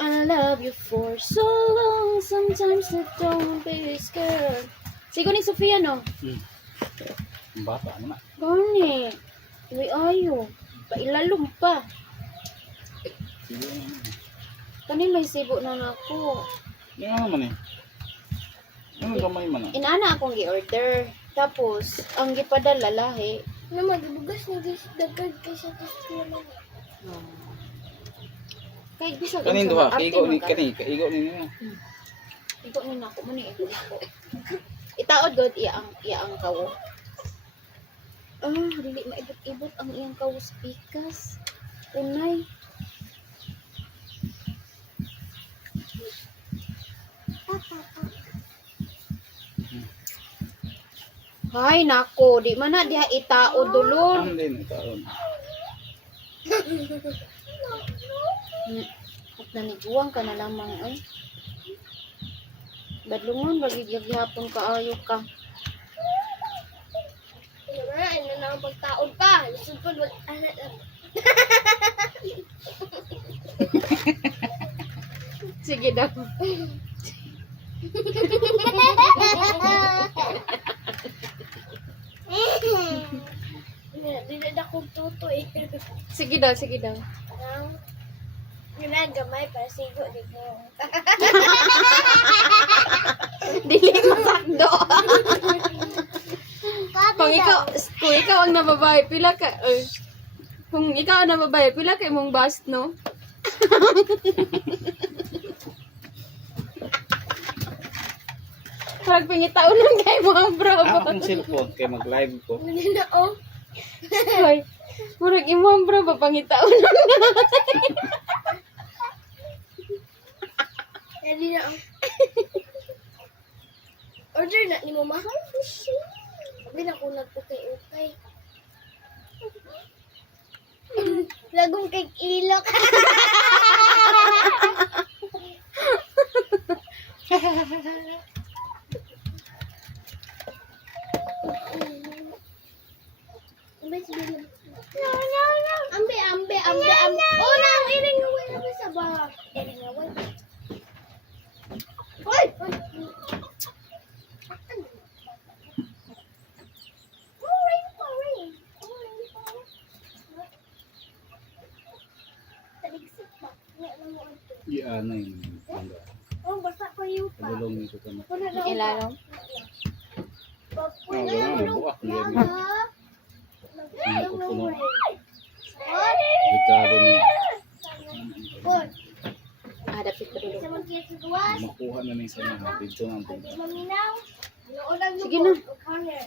I love you for so long. Sometimes I don't be scared. Sigo ni Sofia, no? Ang bata naman. Gani. Uy, ayo. Pailalom pa. Sige. Kani may sibo na nako. Yan naman eh. Yung gamay man ah. Inana akong gi-order. Tapos, ang gipadala lahi. Ano magibugas na dagdag kaysa sa naman. Kay bisa Kanin duha, kaigo ni kani, kaigo ni niya. Igo ni nako mo ni igo ko. Itaod god iya ang kawo. Dili maibot-ibot ang iyang kawo sa pikas. Unay. Hay nako, di man na diha itaod dulon. Ang din itaon. At naniguang ka na lamang ay. Badlungon, bagigihapon ka ayo ka. Ano na ang pagtaon pa? Lisod ko wag Sige daw. Dili na kong tutoy. Sige daw, sige daw. Ginagamay para sigo di ko. Dili masakdo. Kung ikaw ang nababae, pila ka, kung ikaw ang nababae, pila ka imong bust, no? Parang pingitaunan kay mo ang bro. Ang cellphone kay mag-live ko. Hindi na oh. Hoy, murag imong bro, papangitaunan na. Hindi na oh. Order na ni mo ma. Sabi na ko nagpukay-ukay. Lagong kay ilok. Ambe. Oh, na, iring away na sa ba? Iring away. Hoy! Iya na yung tanda. Oh, basta ko yung pa. Padulong nito ka na. Ilalong. Buwak niya niya. Hindi ko puno. Hoy! Dekado niya. Hoy! Dapit ko dulu. Sa mga kisuduan. Makuha na niya sa mga. Dito nga po. Maminaw. Ano lang Sige na. Corner.